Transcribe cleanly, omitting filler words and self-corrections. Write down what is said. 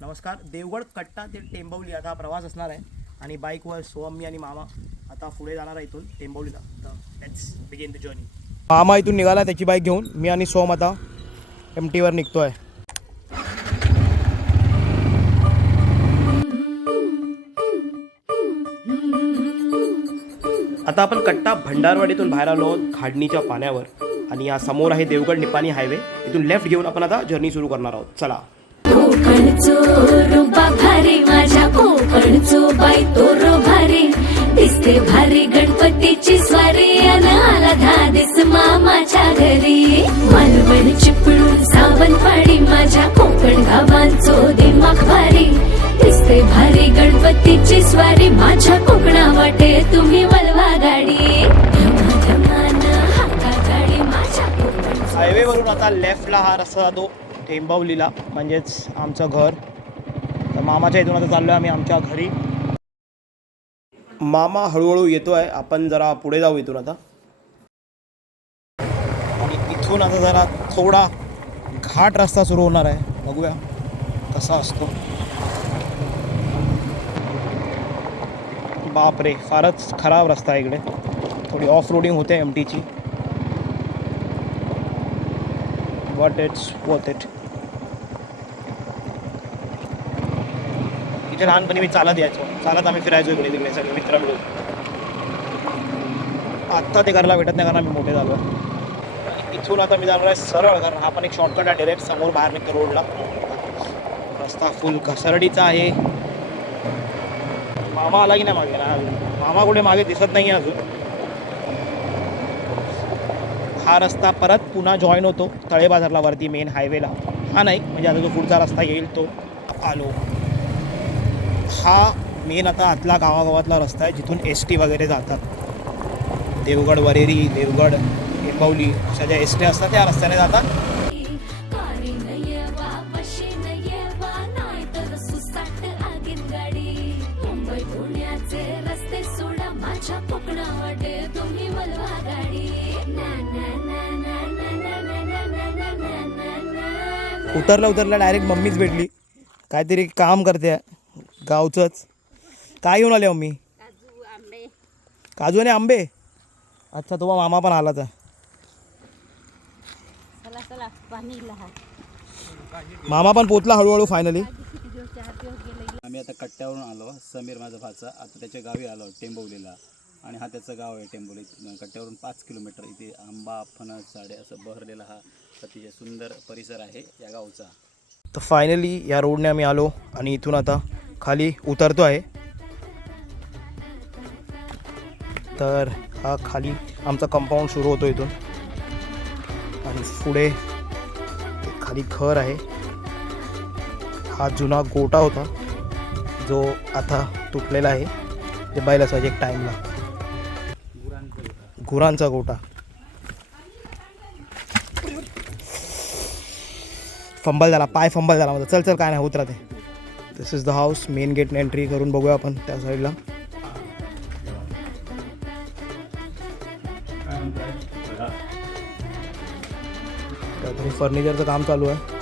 नमस्कार. देवगड कट्टा ते टेंबवली आता हा प्रवास असणार आहे आणि बाईकवर सोहम मी आणि मामा आता पुढे जाणार आहे इथून टेंबवलीला. तर लेट्स बिगिन द जर्नी. मामा इथून निघाला त्याची बाईक घेऊन. मी आणि सोहम आता MTवर निघतो आहे. आता आपण कट्टा भंडारवाडीतून बाहेर आलो खाडणीच्या पाण्यावर आणि या समोर आहे देवगड निपाणी हायवे. इथून लेफ्ट घेऊन आपण आता जर्नी सुरू करणार आहोत. चला. कोकणचो रुबा भारी माझ्या कोकणचो बाई तो रो भारी दिसते भारी गणपतीची स्वारी अन आला धादिस मामाच्या घरी मालवण चिपळूण सावंतवाडी माझ्या कोकण गावांचो दिमाग भारी दिसते भारी गणपतीची स्वारी माझ्या कोकणा वाटे तुम्ही वलवा गाडी धमान हाका गाडी माझ्या कोकण हायवेवरून आता लेफ्टला हा रस्ता जातो टेंबवलीला, म्हणजेच आमचं घर. तर मामाच्या इथून आता चाललो आहे आम्ही आमच्या घरी. मामा हळूहळू येतो आहे. आपण जरा पुढे जाऊ इथून आता. आणि इथून आता जरा थोडा घाट रस्ता सुरू होणार आहे. बघूया कसा असतो. बापरे, फारच खराब रस्ता आहे इकडे. थोडी ऑफ रोडिंग होते MTची. But it's worth it. इथे लहानपणी मी चालत यायचो. चालत आम्ही फिरायचो इकडे तिकडे सगळे मित्र मिळून. आत्ता ते करायला भेटत नाही कारण आम्ही मोठे झालो. इथून आता मी जाणार आहे सरळ, कारण हा पण एक शॉर्टकट आहे. डायरेक्ट समोर बाहेर निघतो रोडला. रस्ता फुल घसरडीचा आहे. मामा आला की नाही मागे ना? मामा कुठे मागे दिसत नाही आहे अजून. हा रस्ता परत पुन्हा जॉईन होतो तळे बाजारला वरती मेन हायवेला. हा नाही, म्हणजे आता जो पुढचा रस्ता येईल तो आलो. हा मेन आता आतला गावागावातला रस्ता आहे जिथून ST वगैरे जातात. देवगड वरेरी, देवगड टेंबवली अशा ज्या ST असतात त्या रस्त्याने जातात. उतरल्या डायरेक्ट मम्मीच भेटली. काहीतरी काम करते गावचंच. काय घेऊन आले मम्मी? काजू आणि आंबे. अच्छा, तो मामा पण आलाच आहे. मामा पण पोचला हळूहळू फायनली. आम्ही आता कट्ट्यावरून आलो. समीर माझा भाचा आता त्याच्या गावी आलो टेंबवलीला, आणि हा त्याचं गाव आहे टेंबवली. कट्ट्यावरून 5 किलोमीटर. इथे आंबा फणस झाडे असं बहरलेला हा अतिशय सुंदर परिसर आहे या गावचा. तर फायनली या रोडने आम्ही आलो आणि इथून आता खाली उतरतो आहे. तर हा खाली आमचा कंपाऊंड सुरू होतो इथून आणि पुढे खाली घर आहे. हा जुना गोटा होता जो आता तुटलेला आहे. ते बैल असायचे एक टाईमला. गुरांचा गोटा. फंबल झाला, पाय फंबल झाला माझा. चल चल, काय नाही होत राहते. This is the house. Main गेटने एंट्री करून बघूया आपण त्या साईडला. फर्निचरचं काम चालू आहे.